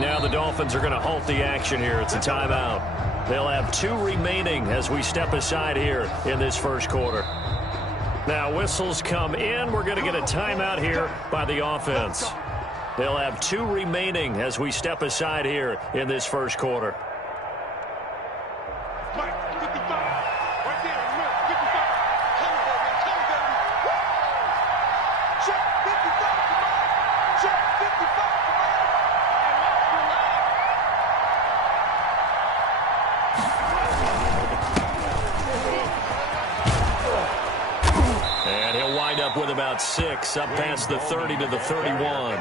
Now the Dolphins are going to halt the action here. It's a timeout. They'll have 2 remaining as we step aside here in this first quarter. Now whistles come in. We're going to get a timeout here by the offense. They'll have 2 remaining as we step aside here in this first quarter. With about 6, up past the 30 to the 31.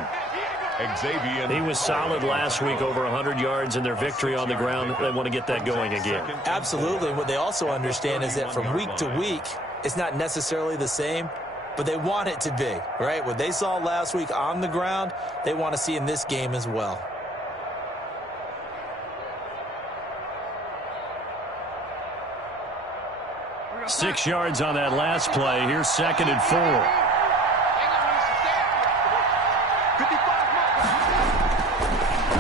He was solid last week, over 100 yards in their victory on the ground. They want to get that going again. Absolutely. What they also understand is that from week to week, it's not necessarily the same, but they want it to be, right? What they saw last week on the ground, they want to see in this game as well. Six yards on that last play. Here's 2nd and 4.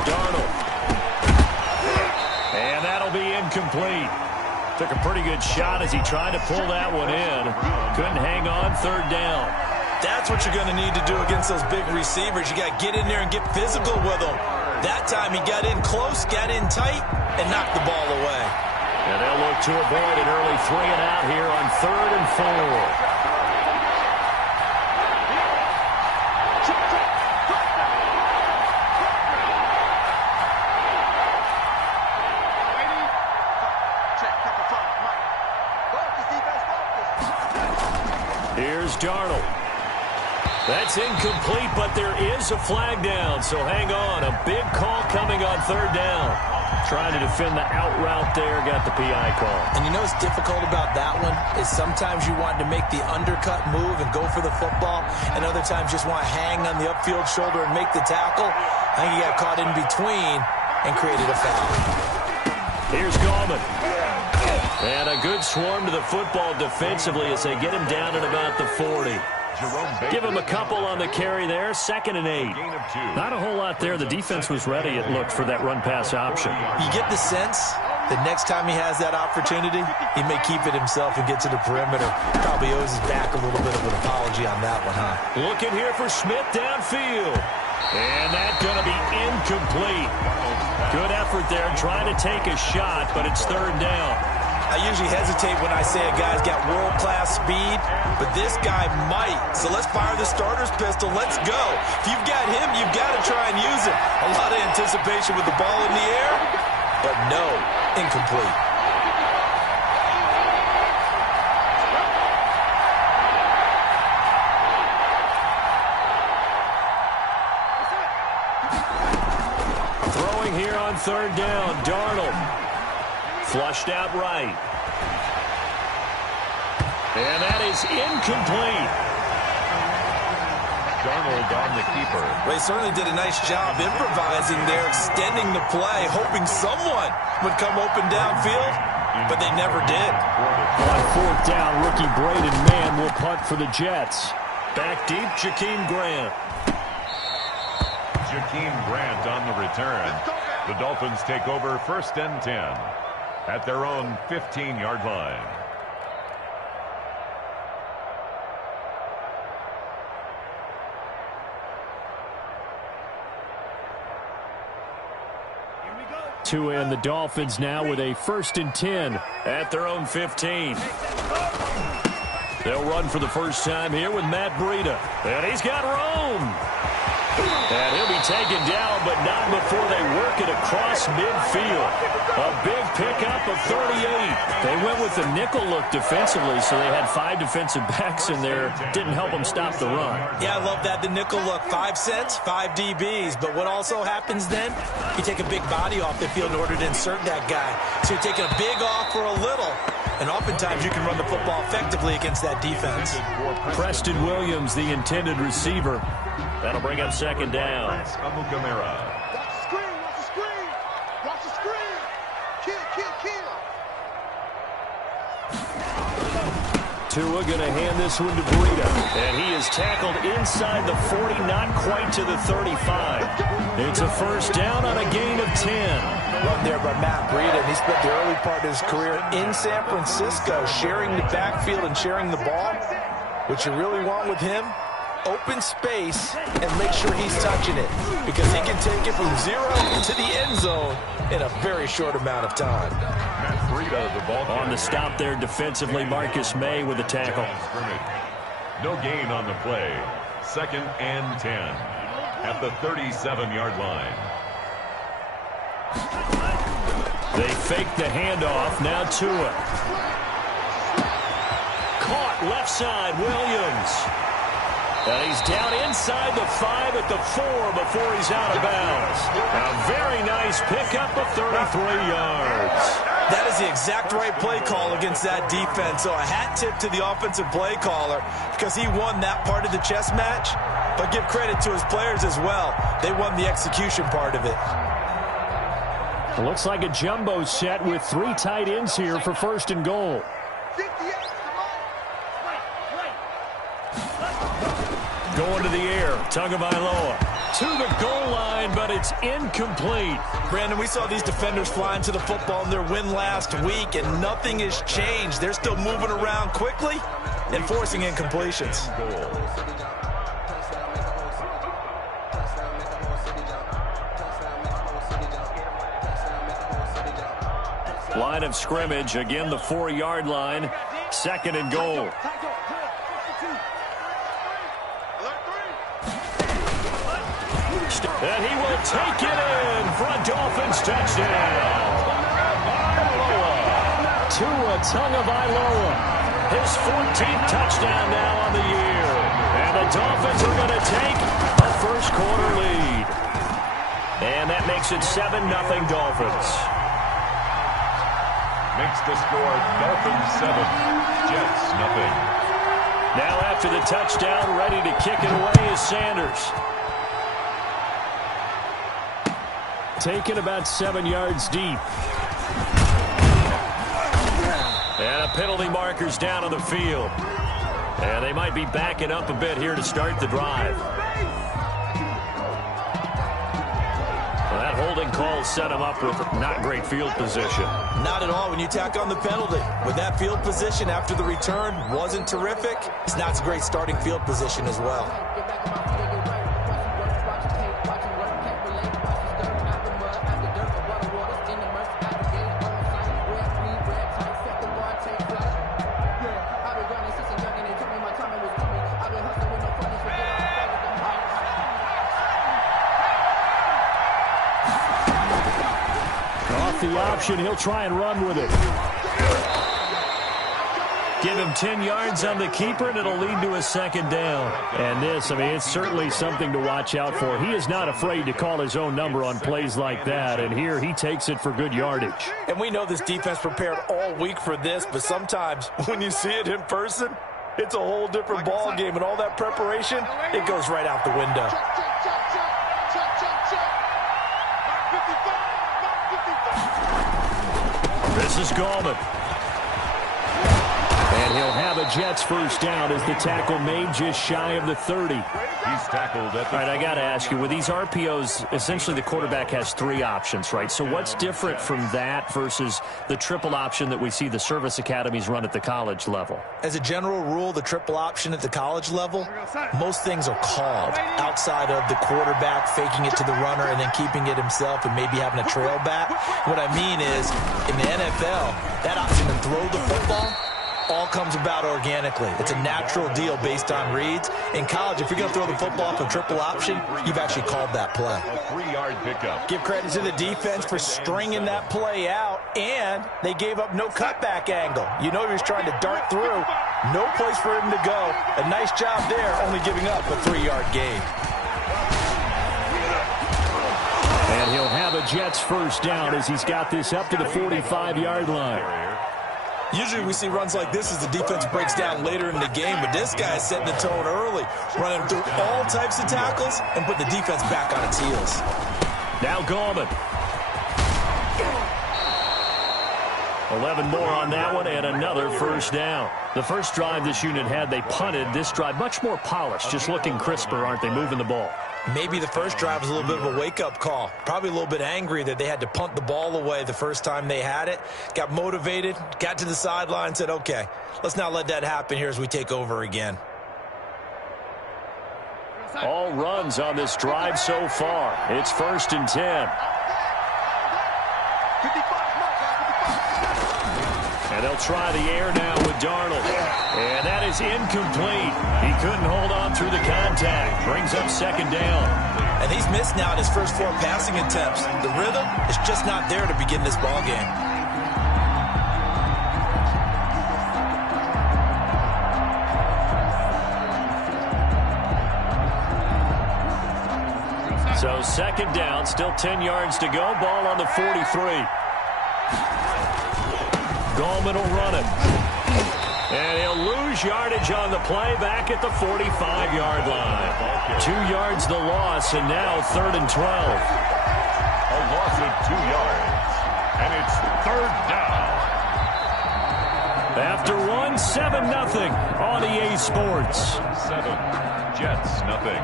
Darnold. And that'll be incomplete. Took a pretty good shot as he tried to pull that one in. Couldn't hang on. 3rd down. That's what you're going to need to do against those big receivers. You got to get in there and get physical with them. That time he got in close, got in tight, and knocked the ball away. And they'll look to avoid an early 3-and-out here on 3rd and 4. Here's Darnold. That's incomplete, but there is a flag down, so hang on. A big call coming on 3rd down. Trying to defend the out route there, got the PI call. And you know what's difficult about that one is sometimes you want to make the undercut move and go for the football, and other times just want to hang on the upfield shoulder and make the tackle. I think he got caught in between and created a foul. Here's Gallman. And a good swarm to the football defensively as they get him down at about the 40. Give him a couple on the carry there. 2nd and 8. Not a whole lot there. The defense was ready, it looked, for that run-pass option. You get the sense that next time he has that opportunity, he may keep it himself and get to the perimeter. Probably owes his back a little bit of an apology on that one, huh? Looking here for Smith downfield. And that's going to be incomplete. Good effort there, trying to take a shot, but it's 3rd down. I usually hesitate when I say a guy's got world-class speed, but this guy might. So let's fire the starter's pistol. Let's go. If you've got him, you've got to try and use it. A lot of anticipation with the ball in the air, but no, incomplete. Throwing here on 3rd down, Darnold. Flushed out right. And that is incomplete. Darnold on the keeper. Well, he certainly did a nice job improvising there, extending the play, hoping someone would come open downfield, but they never did. On 4th down, rookie Braden Mann will punt for the Jets. Back deep, Jakeem Grant. Jakeem Grant on the return. The Dolphins take over 1st and 10 at their own 15-yard line. To end the Dolphins now with a 1st and 10 at their own 15. They'll run for the first time here with Matt Breida. And he's got Rome. And he'll be taken down, but not before they work it across midfield. A big pickup of 38. They went with the nickel look defensively, so they had 5 defensive backs in there. Didn't help them stop the run. Yeah, I love that, the nickel look. 5 cents, 5 DBs. But what also happens then, you take a big body off the field in order to insert that guy. So you're taking a big off for a little. And oftentimes you can run the football effectively against that defense. Preston Williams, the intended receiver. That'll bring up 2nd down. Watch the screen, watch the screen. Watch the screen. Kill, kill, kill. Tua going to hand this one to Breida. And he is tackled inside the 40, not quite to the 35. It's a first down on a gain of 10. Run there by Matt Breida, and he spent the early part of his career in San Francisco sharing the backfield and sharing the ball. What you really want with him, open space and make sure he's touching it, because he can take it from 0 to the end zone in a very short amount of time. Matt Breida, the ball on the stop there defensively, Marcus May with the tackle. No gain on the play. 2nd and 10 at the 37-yard line. They fake the handoff. Now Tua. Caught left side, Williams. And he's down inside the 5 at the 4 before he's out of bounds. A very nice pickup of 33 yards. That is the exact right play call against that defense. So a hat tip to the offensive play caller, because he won that part of the chess match. But give credit to his players as well. They won the execution part of it. It looks like a jumbo set with 3 tight ends here for 1st and goal. Going to the air, Tagovailoa to the goal line, but it's incomplete. Brandon, we saw these defenders flying to the football in their win last week, and nothing has changed. They're still moving around quickly and forcing incompletions. Line of scrimmage, again the 4-yard line, 2nd and goal. And he will take it in for a Dolphins touchdown. Tua Tagovailoa, his 14th touchdown now on the year. And the Dolphins are going to take a first-quarter lead. And that makes it 7-0 Dolphins. Makes the score Dolphins 7, Jets 0. Now after the touchdown, ready to kick it away is Sanders. Taken about 7 yards deep. And a penalty marker's down on the field. And they might be backing up a bit here to start the drive. Well, that holding call set him up with not great field position. Not at all when you tack on the penalty. With that field position after the return wasn't terrific, it's not a great starting field position as well. The option, he'll try and run with it. Give him 10 yards on the keeper, and it'll lead to a 2nd down. And this, I mean, it's certainly something to watch out for. He is not afraid to call his own number on plays like that, and here he takes it for good yardage. And we know this defense prepared all week for this, but sometimes when you see it in person, it's a whole different ball game, and all that preparation, it goes right out the window. This is Gallman. And he'll have a Jets first down as the tackle made just shy of the 30. He's tackled at the... All right, I got to ask you, with these RPOs, essentially the quarterback has 3 options, right? So what's different from that versus the triple option that we see the service academies run at the college level? As a general rule, the triple option at the college level, most things are called outside of the quarterback faking it to the runner and then keeping it himself and maybe having a trail back. What I mean is, in the NFL, that option to throw the football all comes about organically. It's a natural deal based on reads. In college, if you're going to throw the football off a triple option, you've actually called that play. A 3-yard pickup. Give credit to the defense for stringing that play out, and they gave up no cutback angle. You know he was trying to dart through. No place for him to go. A nice job there, only giving up a 3-yard gain. And he'll have a Jets first down as he's got this up to the 45-yard line. Usually we see runs like this as the defense breaks down later in the game, but this guy is setting the tone early, running through all types of tackles and put the defense back on its heels. Now Gallman. 11 more on that one and another first down. The first drive this unit had, they punted. This drive, much more polished, just looking crisper, aren't they, moving the ball? Maybe the first drive was a little bit of a wake-up call. Probably a little bit angry that they had to punt the ball away the first time they had it. Got motivated, got to the sideline, said, okay, let's not let that happen here as we take over again. All runs on this drive so far. It's 1st and 10. And they'll try the air now with Darnold. And that is incomplete. He couldn't hold on through the contact. Brings up 2nd down. And he's missed now in his first 4 passing attempts. The rhythm is just not there to begin this ball game. So 2nd down, still 10 yards to go. Ball on the 43. Gallman will run it. And he'll lose yardage on the play back at the 45-yard line. 2 yards the loss, and now 3rd and 12. A loss of 2 yards. And it's 3rd down. After one, 7-0 on EA Sports. 7, Jets, nothing.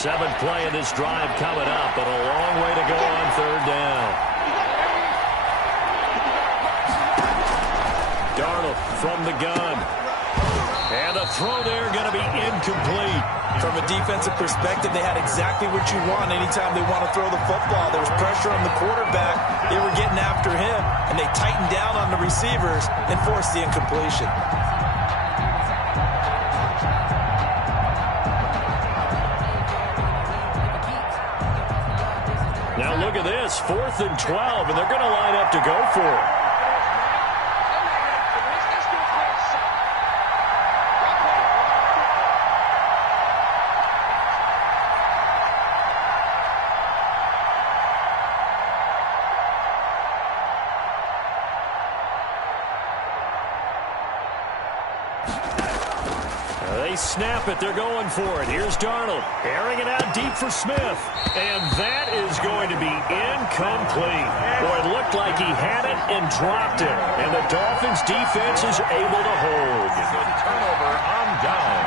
Seventh play of this drive coming up, but a long way to go on 3rd down. Darnold from the gun. And the throw there going to be incomplete. From a defensive perspective, they had exactly what you want anytime they want to throw the football. There was pressure on the quarterback. They were getting after him, and they tightened down on the receivers and forced the incompletion. Now look at this, 4th and 12, and they're going to line up to go for it. They snap it. They're going for it. Here's Darnold. Airing it out deep for Smith. And that is going to be incomplete. Boy, it looked like he had it and dropped it. And the Dolphins defense is able to hold. Turnover on down.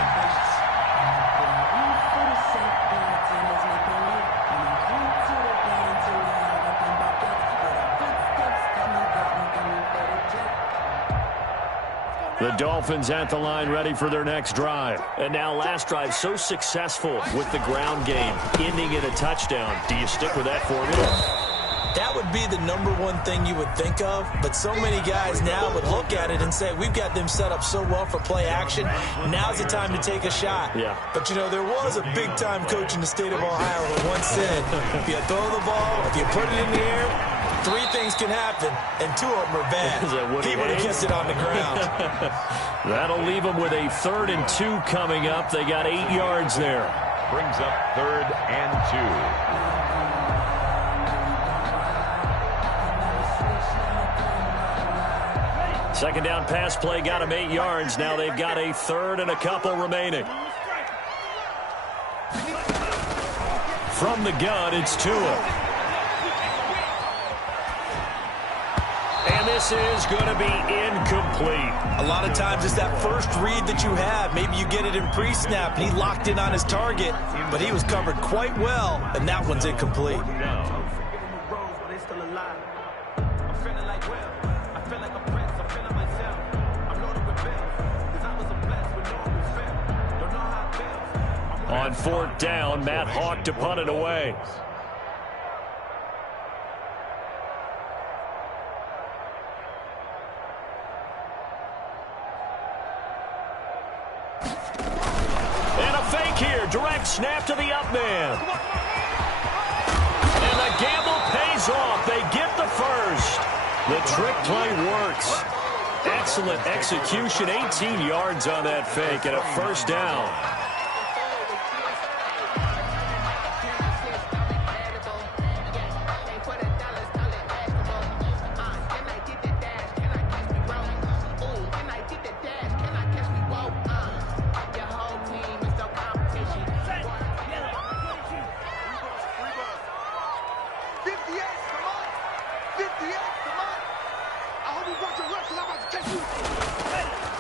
The Dolphins at the line ready for their next drive. And now last drive so successful with the ground game, ending in a touchdown. Do you stick with that formula? That would be the #1 thing you would think of, but so many guys now would look at it and say, we've got them set up so well for play action. Now's the time to take a shot. Yeah. But, you know, there was a big-time coach in the state of Ohio who once said, if you throw the ball, if you put it in the air, 3 things can happen, and 2 of them are bad. He would have kept it on the ground. That'll leave them with a 3rd and 2 coming up. They got 8 yards there. Brings up 3rd and 2. Second down pass play got them 8 yards. Now they've got a 3rd and a couple remaining. From the gun, it's Tua. And this is going to be incomplete. A lot of times it's that first read that you have. Maybe you get it in pre-snap. He locked in on his target, but he was covered quite well, and that one's incomplete. On 4th down, Matt Hawk to punt it away. Direct snap to the up man. And the gamble pays off. They get the first. The trick play works. Excellent execution. 18 yards on that fake and a 1st down.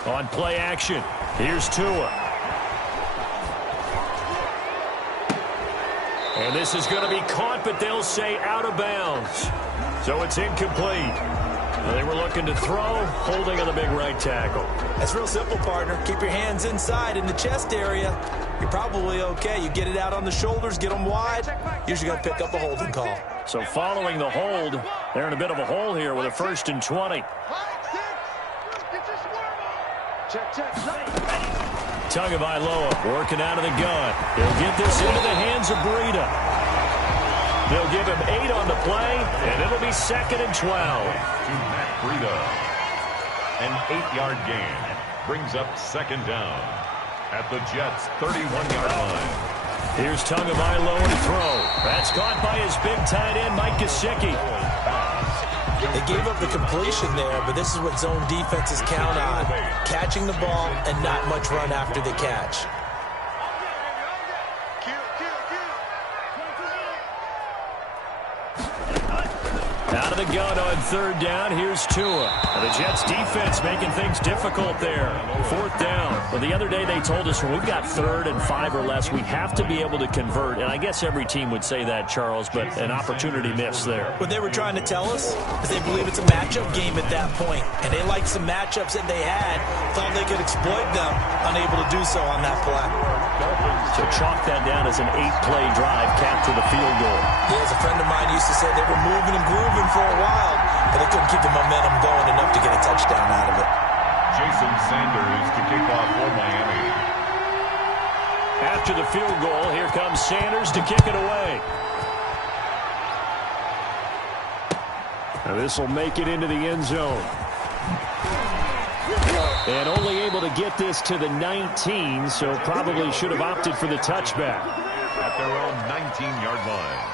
On play action, here's Tua. And this is going to be caught, but they'll say out of bounds. So it's incomplete. They were looking to throw, holding on the big right tackle. That's real simple, partner. Keep your hands inside in the chest area. You're probably okay. You get it out on the shoulders, get them wide. Usually got to pick up a holding call. So following the hold, they're in a bit of a hole here with a 1st and 20. Tagovailoa working out of the gun. He'll get this into the hands of Breida. They'll give him 8 on the play, and it'll be 2nd and 12. To Matt Breida. An 8-yard gain brings up 2nd down at the Jets' 31-yard line. Here's Tagovailoa to throw. That's caught by his big tight end, Mike Gesicki. They gave up the completion there, but this is what zone defenses count on. Catching the ball and not much run after the catch. Out of the gun on 3rd down, here's Tua. And the Jets defense making things difficult there. 4th down. Well, the other day they told us when we've got 3rd and 5 or less, we have to be able to convert. And I guess every team would say that, Charles, but an opportunity missed there. What they were trying to tell us is they believe it's a matchup game at that point. And they liked some matchups that they had, thought they could exploit them, unable to do so on that play. So chalk that down as an 8-play drive, capture the field goal. Yeah, as a friend of mine used to say, they were moving and grooving for a while, but they couldn't keep the momentum going enough to get a touchdown out of it. Jason Sanders to kick off for Miami. After the field goal, here comes Sanders to kick it away. Now this will make it into the end zone. And only able to get this to the 19, so probably should have opted for the touchback. At their own 19-yard line.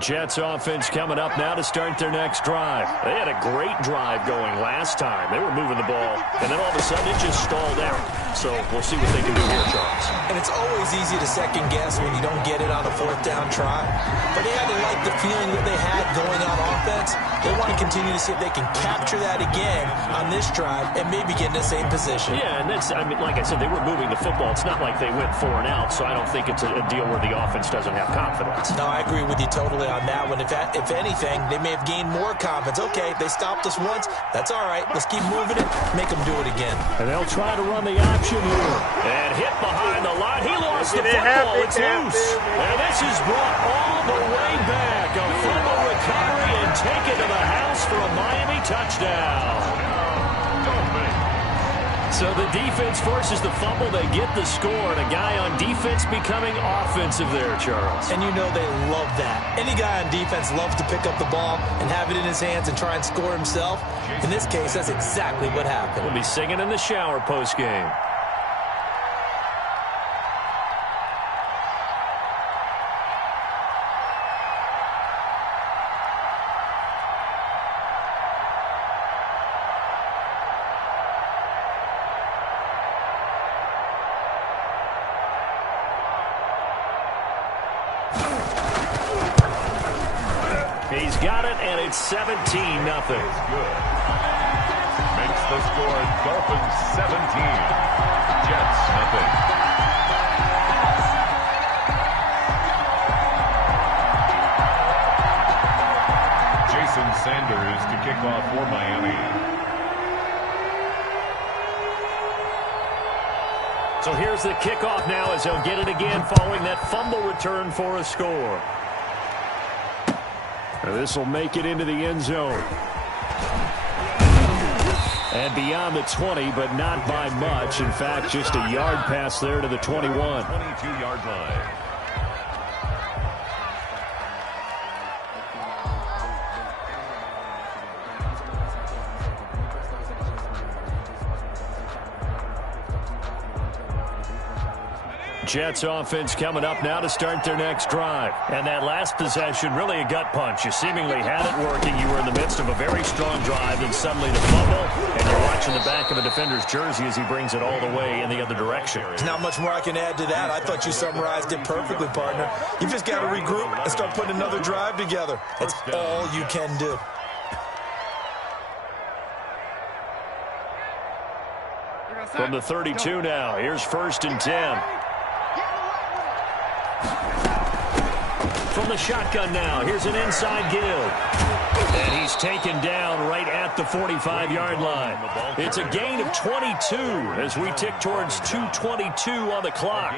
Jets offense coming up now to start their next drive. They had a great drive going last time. They were moving the ball, and then all of a sudden it just stalled out. So we'll see what they can do here, Charles. And it's always easy to second guess when you don't get it on a 4th down try. But they had to like the feeling that they had going on offense. They want to continue to see if they can capture that again on this drive and maybe get in the same position. Yeah, and that's, I mean, like I said, they were moving the football. It's not like they went 4 and out, so I don't think it's a deal where the offense doesn't have confidence. No, I agree with you totally on that one. If anything, they may have gained more confidence. Okay, they stopped us once. That's all right. Let's keep moving it. Make them do it again. And they'll try to run the option here. And hit behind the line. He lost the football. It's loose. And this is brought all the way back. A fumble recovery and taken to the house for a Miami touchdown. So the defense forces the fumble. They get the score. And a guy on defense becoming offensive there, Charles. And you know they love that. Any guy on defense loves to pick up the ball and have it in his hands and try and score himself. In this case, that's exactly what happened. We'll be singing in the shower post-game. He's got it, and it's 17-0. Good. Makes the score Dolphins 17, Jets nothing. Jason Sanders to kick off for Miami. So here's the kickoff now as they'll get it again following that fumble return for a score. This will make it into the end zone. And beyond the 20, but not by much. In fact, just a yard pass there to the 21. 22-yard line. Jets offense coming up now to start their next drive. And that last possession, really a gut punch. You seemingly had it working. You were in the midst of a very strong drive, and suddenly the fumble, and you're watching the back of a defender's jersey as he brings it all the way in the other direction. There's not much more I can add to that. I thought you summarized it perfectly, partner. You just got to regroup and start putting another drive together. That's all you can do. From the 32 now, here's 1st and 10. From the shotgun now, here's an inside give. And he's taken down right at the 45-yard line. It's a gain of 22 as we tick towards 2:22 on the clock.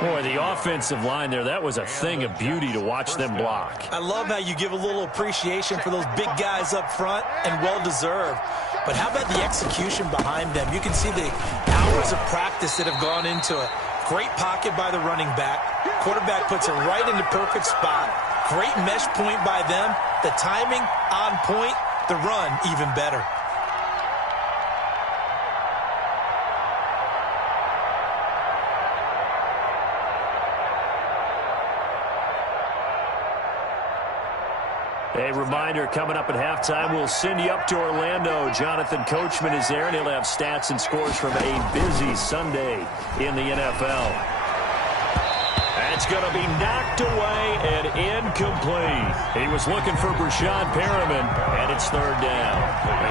Boy, the offensive line there, that was a thing of beauty to watch them block. I love how you give a little appreciation for those big guys up front, and well-deserved. But how about the execution behind them? You can see the hours of practice that have gone into it. Great pocket by the running back. Quarterback puts it right in the perfect spot. Great mesh point by them. The timing on point. The run even better. A reminder, coming up at halftime, we'll send you up to Orlando. Jonathan Coachman is there, and he'll have stats and scores from a busy Sunday in the NFL. That's going to be knocked away and incomplete. He was looking for Brashad Perriman, and it's 3rd down.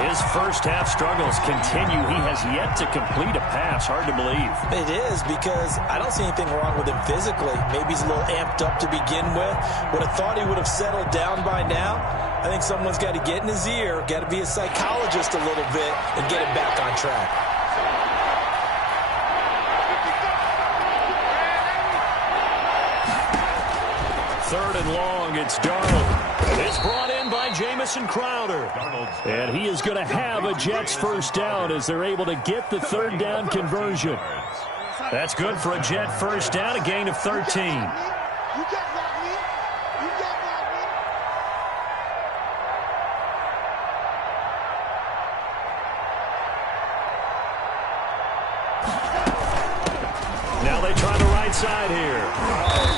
His first half struggles continue. He has yet to complete a pass. Hard to believe. It is, because I don't see anything wrong with him physically. Maybe he's a little amped up to begin with. Would have thought he would have settled down by now. I think someone's got to get in his ear, got to be a psychologist a little bit, and get him back on track. Third and long, it's Darnold. It's brought in by Jamison Crowder. And he is going to have a Jets first down as they're able to get the 3rd down conversion. That's good for a Jet first down, a gain of 13. Now they try the right side here.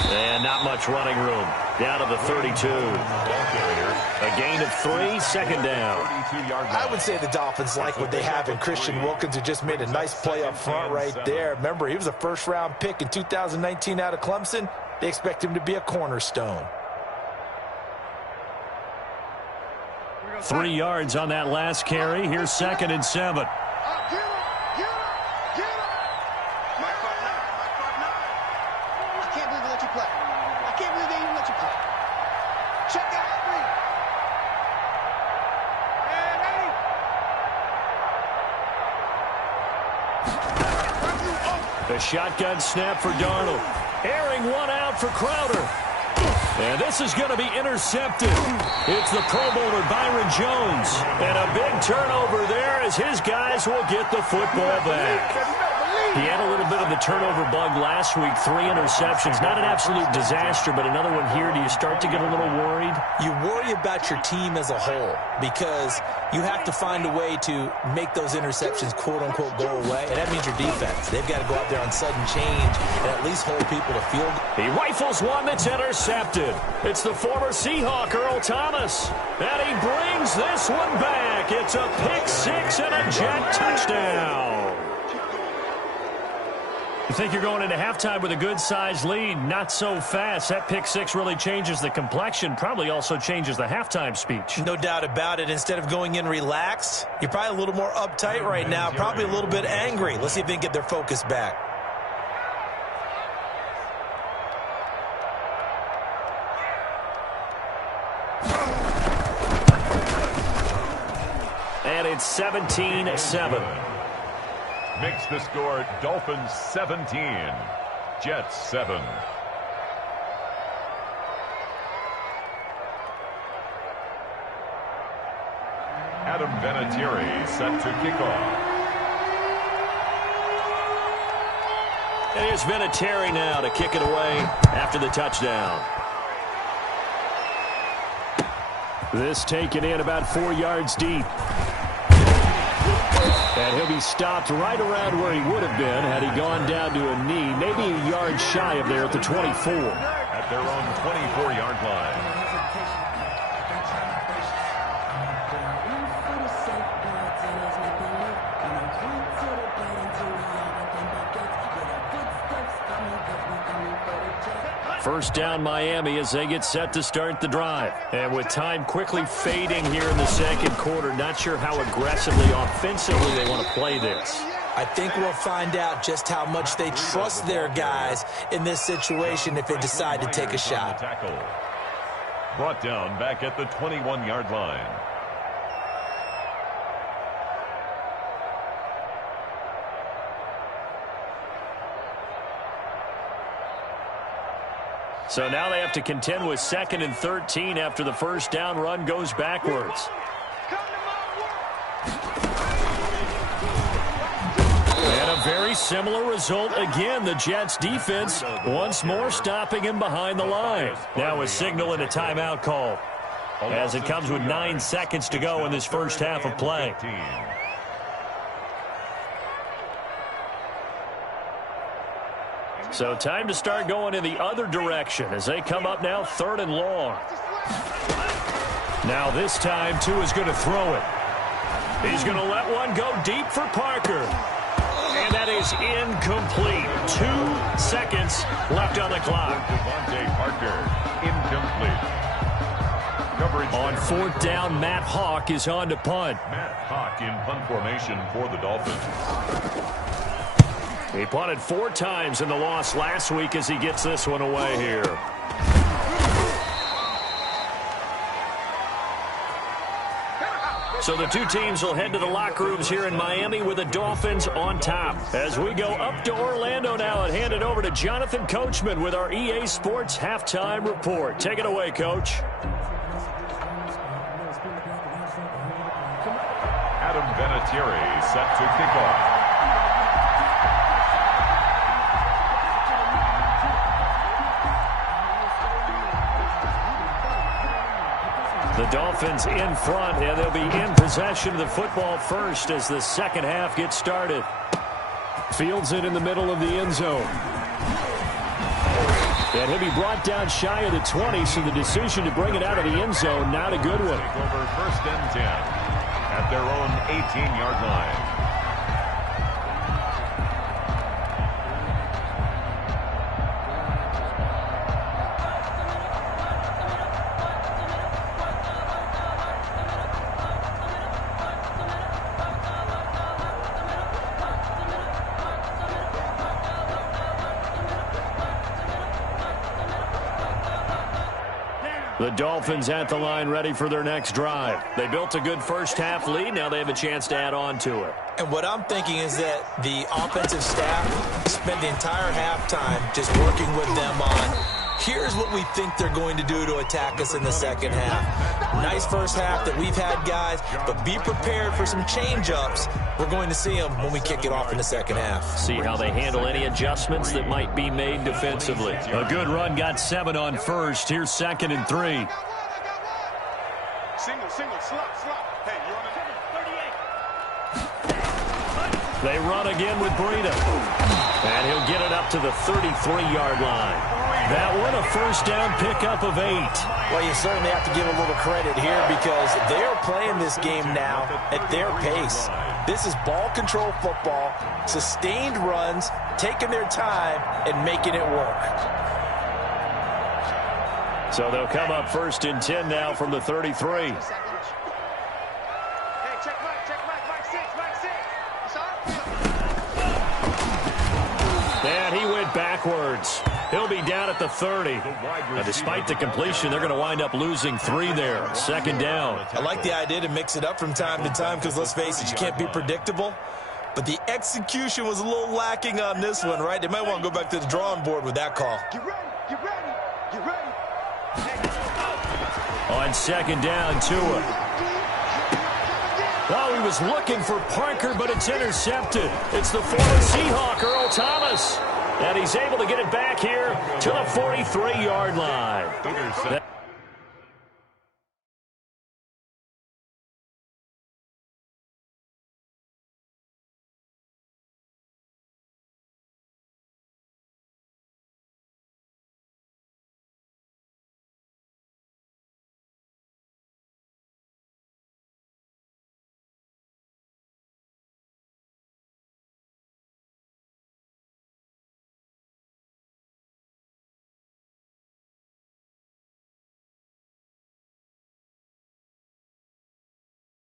And not much running room. Down to the 32. A gain of 3, 2nd down. I would say the Dolphins like what they have in Christian Wilkins, who just made a nice play up front right there. Remember, he was a first-round pick in 2019 out of Clemson. They expect him to be a cornerstone. 3 yards on that last carry. Here's 2nd and 7. A shotgun snap for Darnold. Airing one out for Crowder. And this is going to be intercepted. It's the Pro Bowler Byron Jones. And a big turnover there as his guys will get the football back. He had a little bit of the turnover bug last week. 3 interceptions. Not an absolute disaster, but another one here. Do you start to get a little worried? You worry about your team as a whole because you have to find a way to make those interceptions, quote-unquote, go away. And that means your defense. They've got to go out there on sudden change and at least hold people to field. He rifles one that's intercepted. It's the former Seahawk, Earl Thomas. And he brings this one back. It's a pick-6 and a Jet touchdown. You think you're going into halftime with a good-sized lead. Not so fast. That pick-6 really changes the complexion. Probably also changes the halftime speech. No doubt about it. Instead of going in relaxed, you're probably a little more uptight right now. Probably a little bit angry. Let's see if they can get their focus back. And it's 17-7. Makes the score Dolphins 17, Jets 7. Adam Vinatieri set to kick off. And here's Vinatieri now to kick it away after the touchdown. This taken in about 4 yards deep. And he'll be stopped right around where he would have been had he gone down to a knee, maybe a yard shy of there at the 24. At their own 24-yard line. First down Miami as they get set to start the drive. And with time quickly fading here in the second quarter, not sure how aggressively, offensively they want to play this. I think we'll find out just how much they trust their guys in this situation if they decide to take a shot. Brought down back at the 21-yard line. So now they have to contend with 2nd and 13 after the first down run goes backwards. And a very similar result again. The Jets defense once more stopping him behind the line. Now a signal and a timeout call as it comes with 9 seconds to go in this first half of play. So time to start going in the other direction as they come up now 3rd and long. Now this time Tua's going to throw it. He's going to let one go deep for Parker. And that is incomplete. 2 seconds left on the clock. Devontae Parker, incomplete. Coverage on 4th down, Matt Hawk is on to punt. Matt Hawk in punt formation for the Dolphins. He punted 4 times in the loss last week as he gets this one away here. So the two teams will head to the locker rooms here in Miami with the Dolphins on top. As we go up to Orlando now and hand it over to Jonathan Coachman with our EA Sports Halftime Report. Take it away, Coach. Adam Vinatieri set to kick off. The Dolphins in front, and they'll be in possession of the football first as the second half gets started. Fields it in the middle of the end zone. And he'll be brought down shy of the 20, so the decision to bring it out of the end zone, not a good one. Take over 1st and 10 at their own 18-yard line. The Dolphins at the line ready for their next drive. They built a good first half lead. Now they have a chance to add on to it. And what I'm thinking is that the offensive staff spent the entire halftime just working with them on, here's what we think they're going to do to attack us in the second half. Nice first half that we've had, guys, but be prepared for some change-ups. We're going to see them when we kick it off in the second half. See how they handle any adjustments that might be made defensively. A good run got 7 on first. Here's 2nd and 3. Single, slot. Hey, you're on the 38. They run again with Breida. And he'll get it up to the 33-yard line. That one a first down pickup of 8. Well, you certainly have to give a little credit here because they're playing this game now at their pace. This is ball control football, sustained runs, taking their time, and making it work. So they'll come up 1st and 10 now from the 33. And he went backwards. He'll be down at the 30. Now, despite the completion, they're going to wind up losing 3 there. 2nd down. I like the idea to mix it up from time to time because, let's face it, you can't be predictable. But the execution was a little lacking on this one, right? They might want to go back to the drawing board with that call. Get ready. On 2nd down, Tua. Oh, he was looking for Parker, but it's intercepted. It's the former Seahawk, Earl Thomas. And he's able to get it back here to the 43-yard line.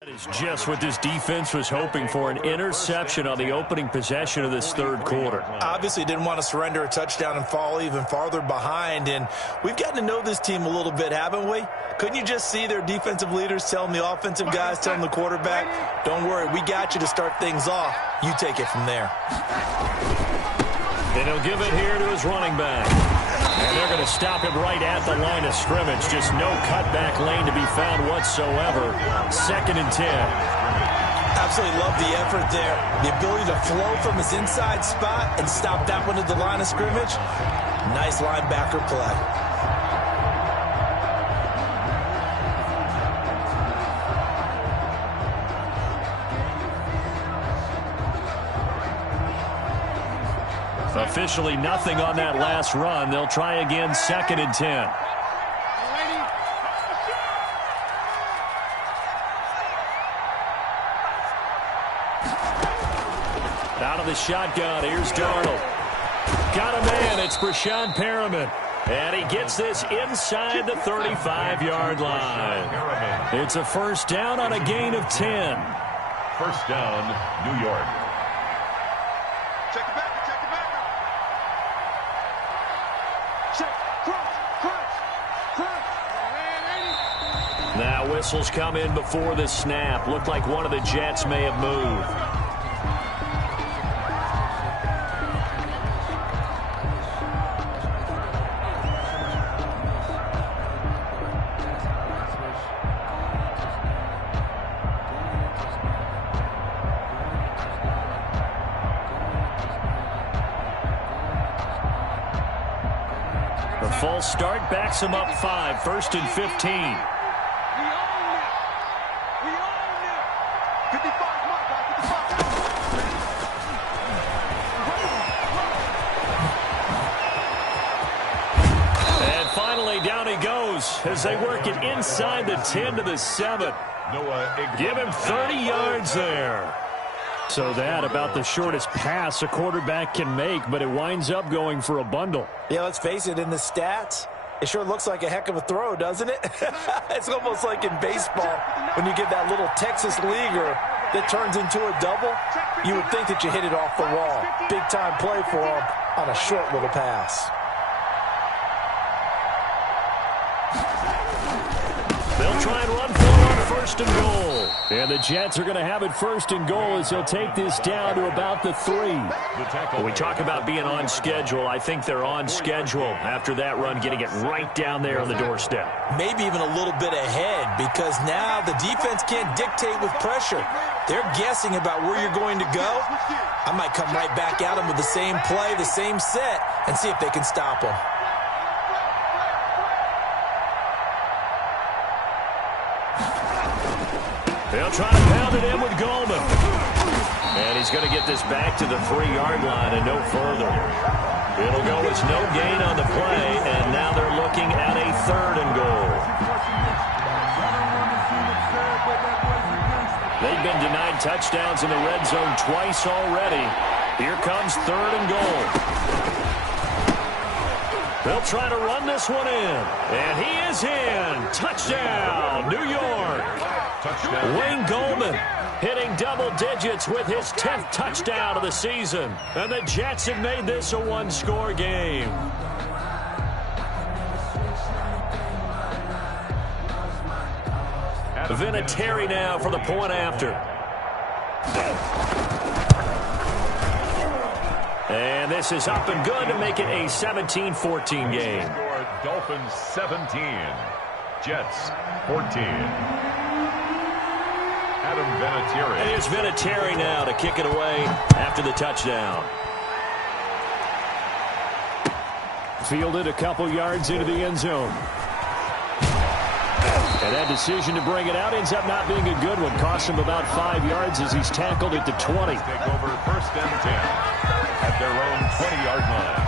Is just what this defense was hoping for, an interception on the opening possession of this third quarter. Obviously didn't want to surrender a touchdown and fall even farther behind, and we've gotten to know this team a little bit, haven't we? Couldn't you just see their defensive leaders telling the offensive guys, telling the quarterback, don't worry, we got you to start things off. You take it from there. And he'll give it here to his running back. And they're going to stop him right at the line of scrimmage. Just no cutback lane to be found whatsoever. 2nd and 10. Absolutely love the effort there. The ability to flow from his inside spot and stop that one at the line of scrimmage. Nice linebacker play. Officially nothing on that last run. They'll try again, 2nd and 10. Out of the shotgun, here's Darnold. Got a man, it's Brashad Perriman. And he gets this inside the 35-yard line. It's a first down on a gain of 10. First down, New York. Now whistles come in before the snap. Looked like one of the Jets may have moved. The false start backs him up 5, 1st and 15. Down he goes as they work it inside the 10 to the 7. Give him 30 yards there. So that about the shortest pass a quarterback can make, but it winds up going for a bundle. Yeah, let's face it, in the stats, it sure looks like a heck of a throw, doesn't it? It's almost like in baseball when you get that little Texas leaguer that turns into a double. You would think that you hit it off the wall. Big-time play for him on a short little pass. They'll try and run for it on 1st and goal. And the Jets are going to have it 1st and goal as they'll take this down to about the 3. When we talk about being on schedule, I think they're on schedule after that run, getting it right down there on the doorstep. Maybe even a little bit ahead, because now the defense can't dictate with pressure. They're guessing about where you're going to go. I might come right back at them with the same play, the same set, and see if they can stop them. They'll try to pound it in with Goldman. And he's going to get this back to the 3-yard line and no further. It'll go as no gain on the play, and now they're looking at a 3rd and goal. They've been denied touchdowns in the red zone twice already. Here comes 3rd and goal. They'll try to run this one in. And he is in. Touchdown, New York. Wayne Goldman hitting double digits with his 10th touchdown of the season. And the Jets have made this a one-score game. Vinatieri now for the point after. And this is up and good to make it a 17-14 game. Dolphins 17, Jets 14. Adam Vinatieri. And here's Vinatieri now to kick it away after the touchdown. Fielded a couple yards into the end zone. And that decision to bring it out ends up not being a good one. Cost him about 5 yards as he's tackled at the 20. Take over 1st and 10 at their own 20-yard line.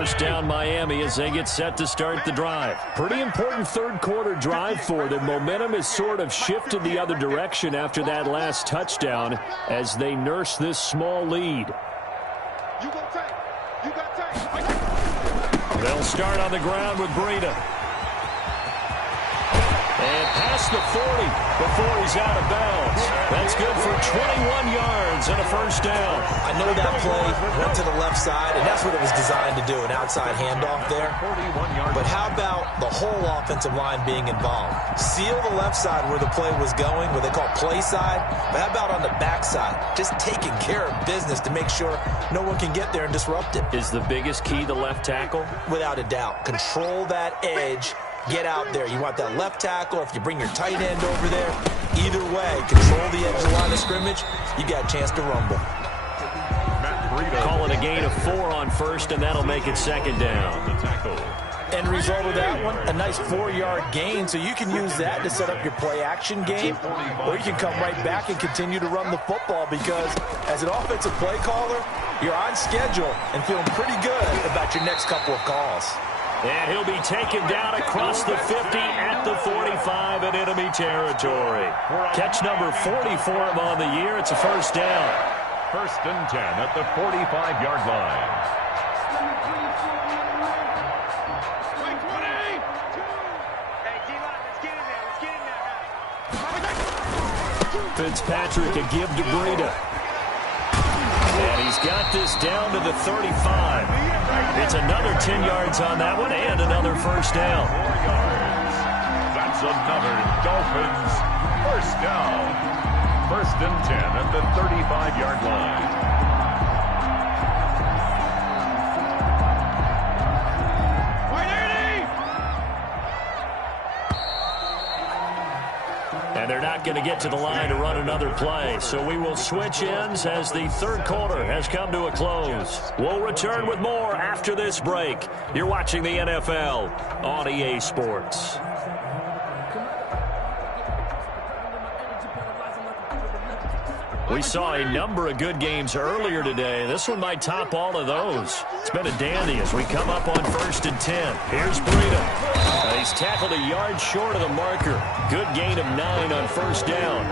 First down Miami as they get set to start the drive. Pretty important third quarter drive for them. Momentum has sort of shifted the other direction after that last touchdown as they nurse this small lead. They'll start on the ground with Breida. And past the 40 before he's out of bounds. That's good for 21 yards and a first down. I know that play went to the left side, and that's what it was designed to do, an outside handoff there. But how about the whole offensive line being involved? Seal the left side where the play was going, what they call play side. But how about on the back side? Just taking care of business to make sure no one can get there and disrupt it. Is the biggest key the left tackle? Without a doubt. Control that edge. Get out there. You want that left tackle. If you bring your tight end over there, either way, control the edge of the line of scrimmage, you got a chance to rumble. Call it a gain of 4 on first, and that'll make it second down. End result of that one, a nice 4-yard gain, so you can use that to set up your play-action game, or you can come right back and continue to run the football because as an offensive play caller, you're on schedule and feeling pretty good about your next couple of calls. And he'll be taken down across the 50 at the 45 in enemy territory. Catch number 40 for him on the year. It's a first down. First and 10 at the 45-yard line. Fitzpatrick a give to Breida. And he's got this down to the 35. It's another 10 yards on that one and another first down. 4 yards. That's another Dolphins first down. First and 10 at the 35-yard line. And they're not going to get to the line to run another play. So we will switch ends as the third quarter has come to a close. We'll return with more after this break. You're watching the NFL on EA Sports. We saw a number of good games earlier today. This one might top all of those. It's been a dandy as we come up on first and 10. Here's Breida. He's tackled a yard short of the marker. Good gain of 9 on first down.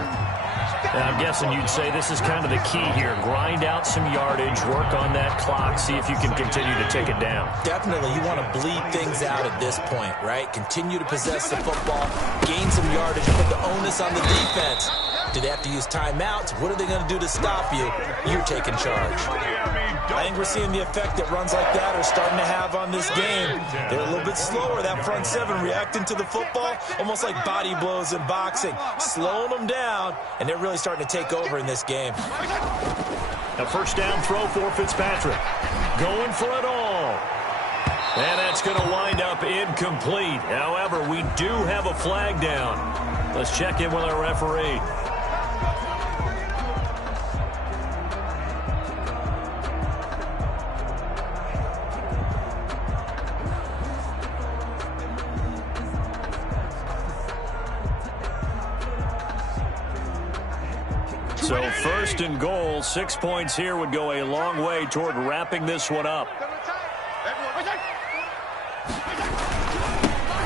And I'm guessing you'd say this is kind of the key here. Grind out some yardage, work on that clock, see if you can continue to take it down. Definitely, you want to bleed things out at this point, right? Continue to possess the football, gain some yardage, put the onus on the defense. Do they have to use timeouts? What are they going to do to stop you? You're taking charge. I think we're seeing the effect that runs like that are starting to have on this game. They're a little bit slower, that front seven, reacting to the football, almost like body blows in boxing, slowing them down, and they're really starting to take over in this game. A first down throw for Fitzpatrick. Going for it all. And that's going to wind up incomplete. However, we do have a flag down. Let's check in with our referee. So first and goal, 6 points here would go a long way toward wrapping this one up.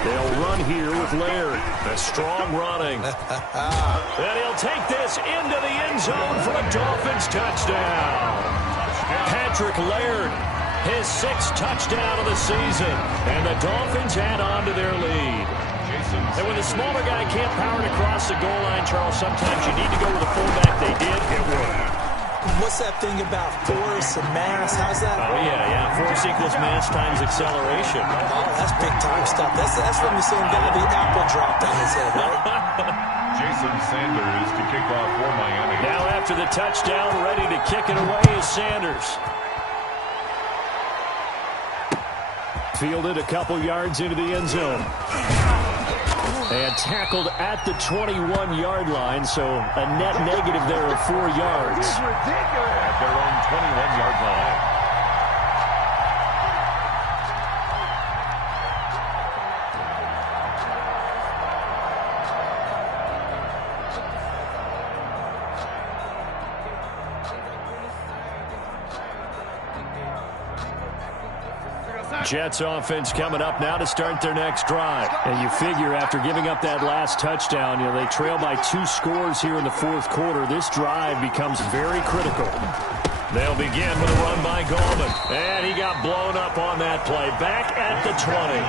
They'll run here with Laird. A strong running. And he'll take this into the end zone for a Dolphins touchdown. Patrick Laird, his 6th touchdown of the season. And the Dolphins add on to their lead. And when the smaller guy can't power it across the goal line, Charles, sometimes you need to go with a fullback. They did. It worked. What's that thing about force and mass? How's that? Oh, yeah. Force equals mass times acceleration. Oh, that's big-time stuff. That's from the same guy the apple dropped on his head, right? Jason Sanders to kick off for Miami. Now after the touchdown, ready to kick it away is Sanders. Fielded a couple yards into the end zone. And tackled at the 21-yard line, so a net negative there of 4 yards. At their own 21-yard line. Jets offense coming up now to start their next drive. And you figure after giving up that last touchdown, they trail by 2 scores here in the fourth quarter. This drive becomes very critical. They'll begin with a run by Gallman. And he got blown up on that play. Back at the 20.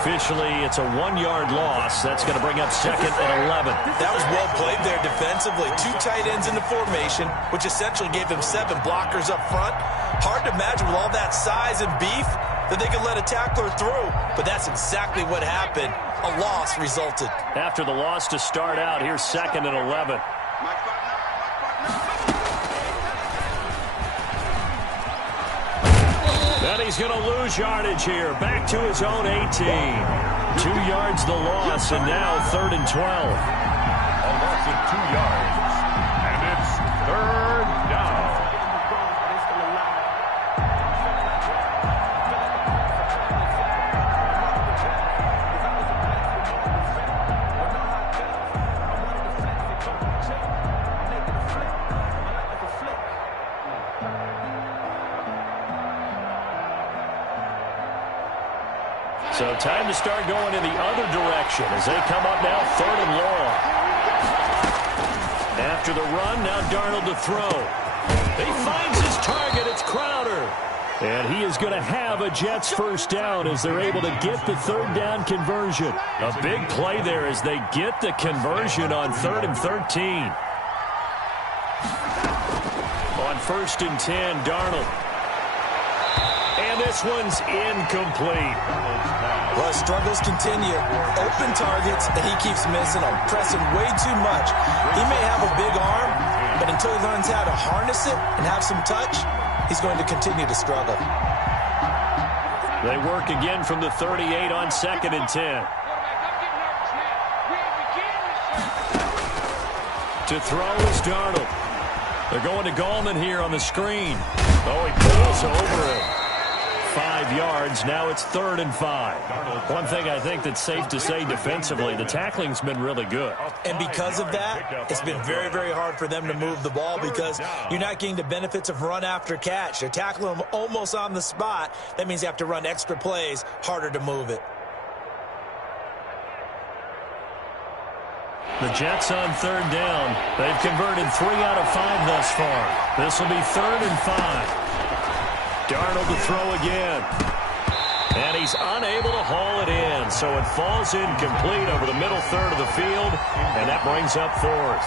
Officially, it's a 1-yard loss. That's going to bring up second and 11. That was well played there defensively. 2 tight ends in the formation, which essentially gave him 7 blockers up front. Hard to imagine with all that size and beef that they could let a tackler through. But that's exactly what happened. A loss resulted. After the loss to start out, here's second and 11. And he's going to lose yardage here. Back to his own 18. 2 yards the loss, and now 3rd and 12. A loss of 2 yards. And it's 3rd down. So time to start going in the other direction as they come up now 3rd and long. After the run, now Darnold to throw. He finds his target. It's Crowder. And he is going to have a Jets first down as they're able to get the 3rd down conversion. A big play there as they get the conversion on 3rd and 13. On 1st and 10, Darnold. And this one's incomplete. Well, struggles continue. Open targets that he keeps missing on pressing way too much. He may have a big arm, but until he learns how to harness it and have some touch, he's going to continue to struggle. They work again from the 38 on 2nd and 10. To throw is Darnold. They're going to Gallman here on the screen. Oh, he pulls over it. 5 yards. Now it's 3rd and 5. One thing I think that's safe to say defensively, the tackling's been really good. And because of that, it's been very, very hard for them to move the ball because you're not getting the benefits of run after catch. They're tackling them almost on the spot. That means you have to run extra plays, harder to move it. The Jets on 3rd down. They've converted 3 out of 5 thus far. This will be 3rd and 5. Darnold to throw again. And he's unable to haul it in. So it falls incomplete over the middle third of the field. And that brings up 4th.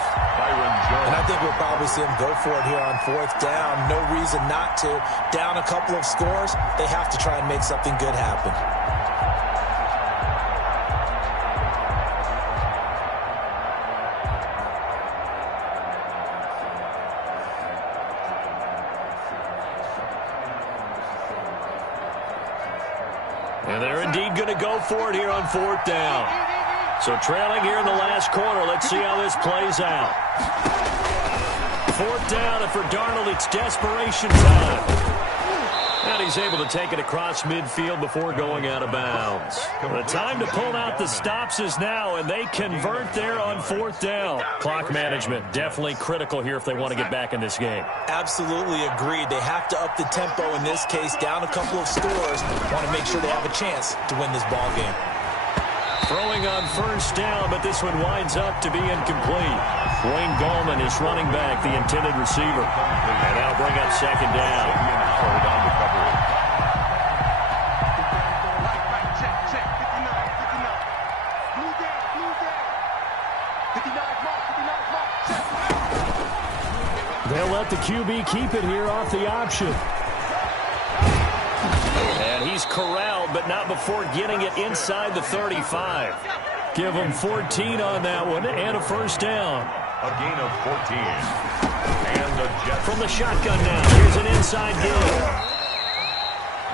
And I think we'll probably see him go for it here on 4th down. No reason not to. Down a couple of scores, they have to try and make something good happen. And they're indeed going to go for it here on 4th down. So trailing here in the last quarter. Let's see how this plays out. 4th down, and for Darnold, it's desperation time. And he's able to take it across midfield before going out of bounds. The time to pull out the stops is now, and they convert there on 4th down. Clock management definitely critical here if they want to get back in this game. Absolutely agreed. They have to up the tempo in this case, down a couple of scores. Want to make sure they have a chance to win this ball game. Throwing on 1st down, but this one winds up to be incomplete. Wayne Gallman is running back, the intended receiver. And that'll bring up 2nd down. They'll let the QB keep it here off the option. And he's corralled, but not before getting it inside the 35. Give him 14 on that one and a 1st down. A gain of 14. And the Jets. From the shotgun now, here's an inside gain.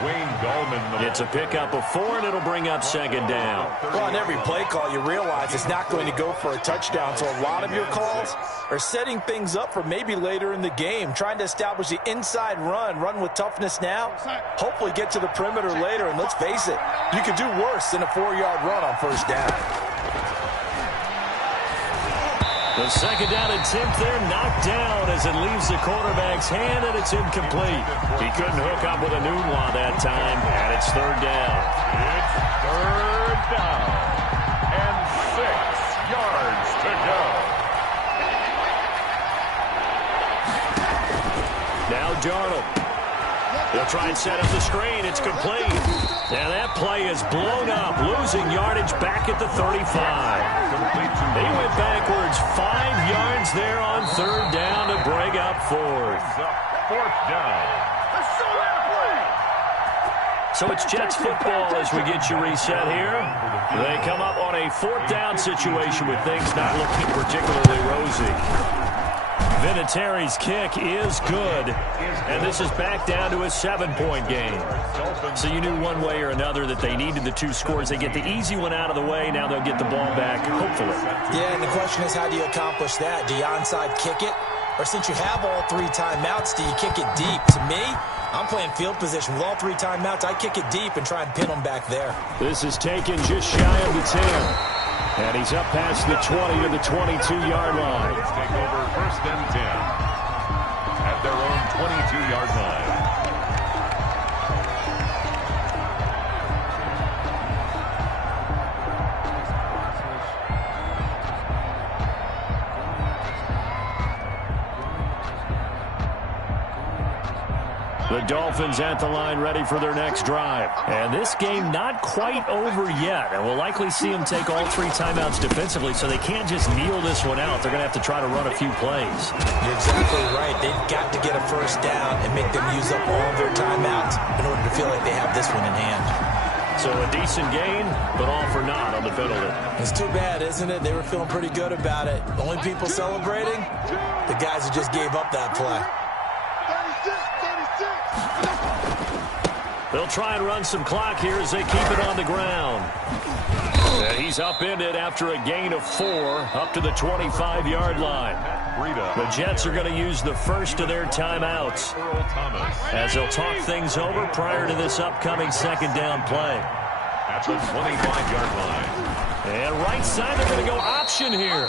Wayne Gallman. It's a pickup of 4, and it'll bring up 2nd down. Well, on every play call, you realize it's not going to go for a touchdown. So a lot of your calls are setting things up for maybe later in the game, trying to establish the inside run with toughness now, hopefully get to the perimeter later. And let's face it, you could do worse than a 4-yard run on 1st down. The second down attempt there knocked down as it leaves the quarterback's hand, and it's incomplete. He couldn't hook up with a Nunwa that time, and it's third down. It's third down and 6 yards to go. Now Darnold. He'll try and set up the screen. It's complete. And that play is blown up, losing yardage back at the 35. He went backwards 5 yards there on third down to bring up fourth. Fourth down. So it's Jets football as we get you reset here. They come up on a fourth down situation with things not looking particularly rosy. Vinatieri's kick is good, and this is back down to a 7-point game. So you knew one way or another that they needed the 2 scores. They get the easy one out of the way. Now they'll get the ball back, hopefully. Yeah, and the question is, how do you accomplish that? Do you onside kick it? Or since you have all 3 timeouts, do you kick it deep? To me, I'm playing field position. With all 3 timeouts, I kick it deep and try and pin them back there. This is taken just shy of the 10. And he's up past the 20 to the 22-yard line. Let's take over first and 10 at their own 22-yard line. The Dolphins at the line ready for their next drive. And this game not quite over yet. And we'll likely see them take all 3 timeouts defensively, so they can't just kneel this one out. They're going to have to try to run a few plays. You're exactly right. They've got to get a first down and make them use up all their timeouts in order to feel like they have this one in hand. So a decent gain, but all for naught on the penalty. It's too bad, isn't it? They were feeling pretty good about it. The only people celebrating? The guys who just gave up that play. They'll try and run some clock here as they keep it on the ground. And he's upended after a gain of 4 up to the 25-yard line. The Jets are going to use the first of their timeouts as they'll talk things over prior to this upcoming second down play. At the 25-yard line. And right side, they're going to go option here.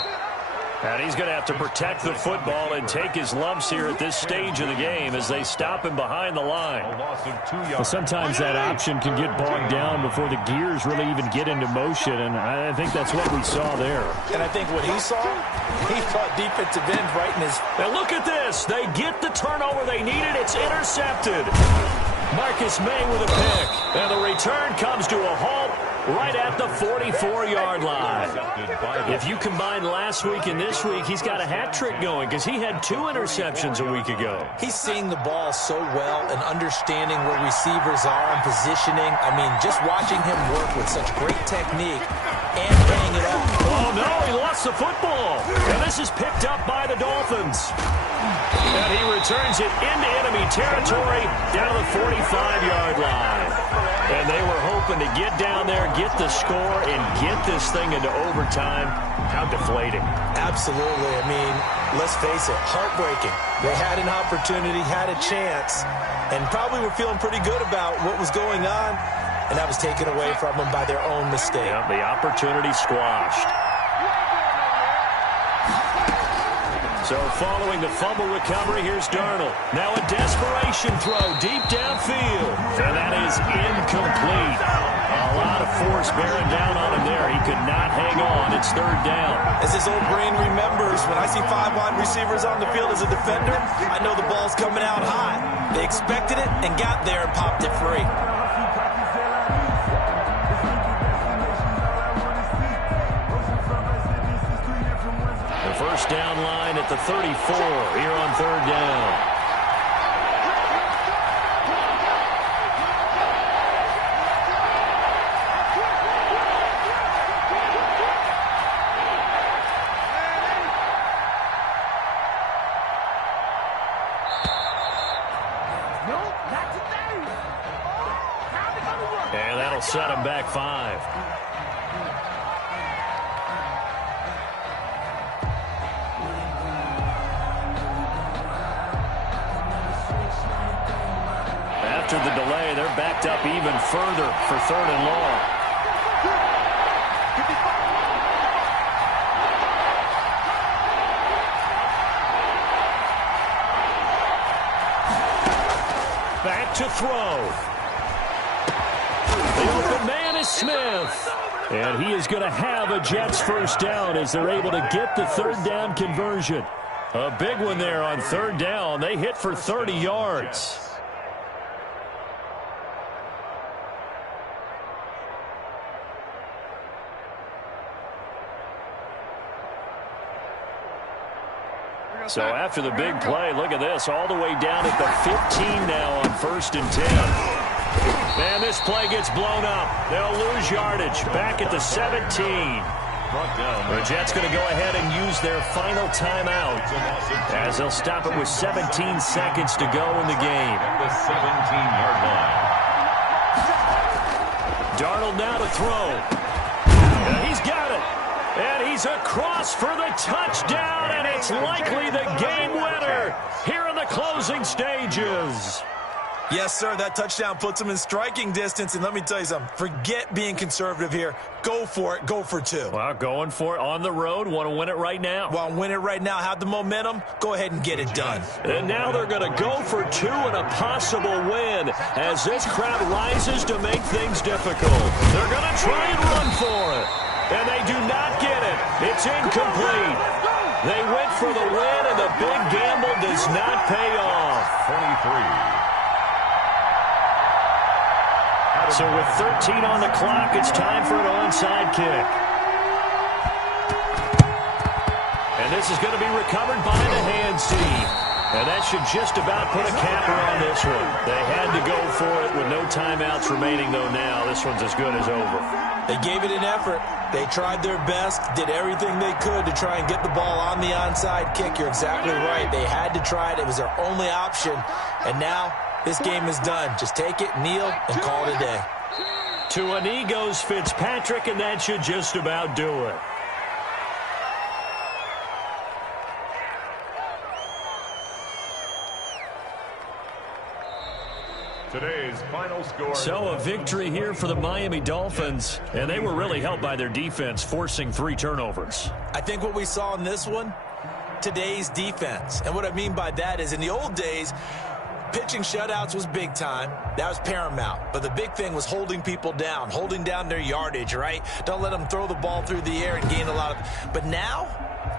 And he's going to have to protect the football and take his lumps here at this stage of the game as they stop him behind the line. A loss of 2 yards. Well, sometimes that option can get bogged down before the gears really even get into motion, and I think that's what we saw there. And I think what he saw defensive end right in his... And look at this. They get the turnover they needed. It's intercepted. Marcus May with a pick. And the return comes to a halt right at the 44-yard line. If you combine last week and this week, he's got a hat trick going because he had 2 interceptions a week ago. He's seeing the ball so well and understanding where receivers are and positioning. I mean, just watching him work with such great technique and paying it off. Oh, no, he lost the football. And this is picked up by the Dolphins. And he returns it into enemy territory down to the 45-yard line. And they were hoping to get down there, get the score, and get this thing into overtime. How deflating. Absolutely. I mean, let's face it, heartbreaking. They had an opportunity, had a chance, and probably were feeling pretty good about what was going on, and that was taken away from them by their own mistake. Yep, the opportunity squashed. So following the fumble recovery, here's Darnold. Now a desperation throw deep downfield. And that is incomplete. A lot of force bearing down on him there. He could not hang on. It's third down. As his old brain remembers, when I see 5 wide receivers on the field as a defender, I know the ball's coming out hot. They expected it and got there and popped it free. First down line at the 34 here on third down. And that'll set him back 5. After the delay, they're backed up even further for third and long. to throw. The open man is Smith. And he is going to have a Jets first down as they're able to get the third down conversion. A big one there on third down. They hit for 30 yards. So after the big play, look at this, all the way down at the 15 now on 1st and 10. And this play gets blown up. They'll lose yardage back at the 17. The Jets going to go ahead and use their final timeout as they'll stop it with 17 seconds to go in the game. The 17-yard line. Darnold now to throw. And he's got it. And he's across for the touchdown, and it's likely the game winner here in the closing stages. Yes, sir, that touchdown puts him in striking distance, and let me tell you something. Forget being conservative here. Go for it. Go for two. Well, going for it on the road. Want to win it right now. Want to win it right now. Have the momentum. Go ahead and get it done. And now they're going to go for two and a possible win as this crowd rises to make things difficult. They're going to try and run for it. And they do not get it. It's incomplete. They went for the win, and the big gamble does not pay off. 23. So with 13 on the clock, it's time for an onside kick. And this is going to be recovered by the hands team. And that should just about put a capper on this one. They had to go for it with no timeouts remaining, though now. This one's as good as over. They gave it an effort. They tried their best, did everything they could to try and get the ball on the onside kick. You're exactly right. They had to try it. It was their only option. And now this game is done. Just take it, kneel, and call it a day. To a knee goes Fitzpatrick, and that should just about do it. Today's final score. So a victory here for the Miami Dolphins, and they were really helped by their defense, forcing 3 turnovers. I think what we saw in this one, today's defense. And what I mean by that is in the old days, pitching shutouts was big time. That was paramount. But the big thing was holding people down, holding down their yardage, right? Don't let them throw the ball through the air and gain a lot of... But now,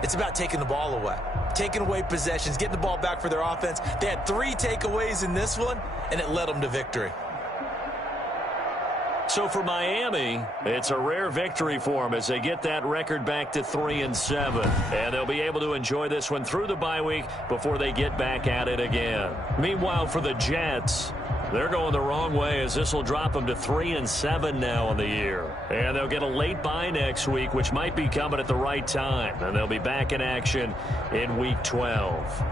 it's about taking the ball away. Taking away possessions, getting the ball back for their offense. They had 3 takeaways in this one, and it led them to victory. So for Miami, it's a rare victory for them as they get that record back to 3-7. And they'll be able to enjoy this one through the bye week before they get back at it again. Meanwhile, for the Jets, they're going the wrong way as this will drop them to 3-7 now on the year. And they'll get a late bye next week, which might be coming at the right time. And they'll be back in action in Week 12.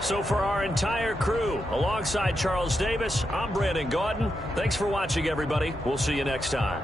So for our entire crew, alongside Charles Davis, I'm Brandon Gaudin. Thanks for watching, everybody. We'll see you next time.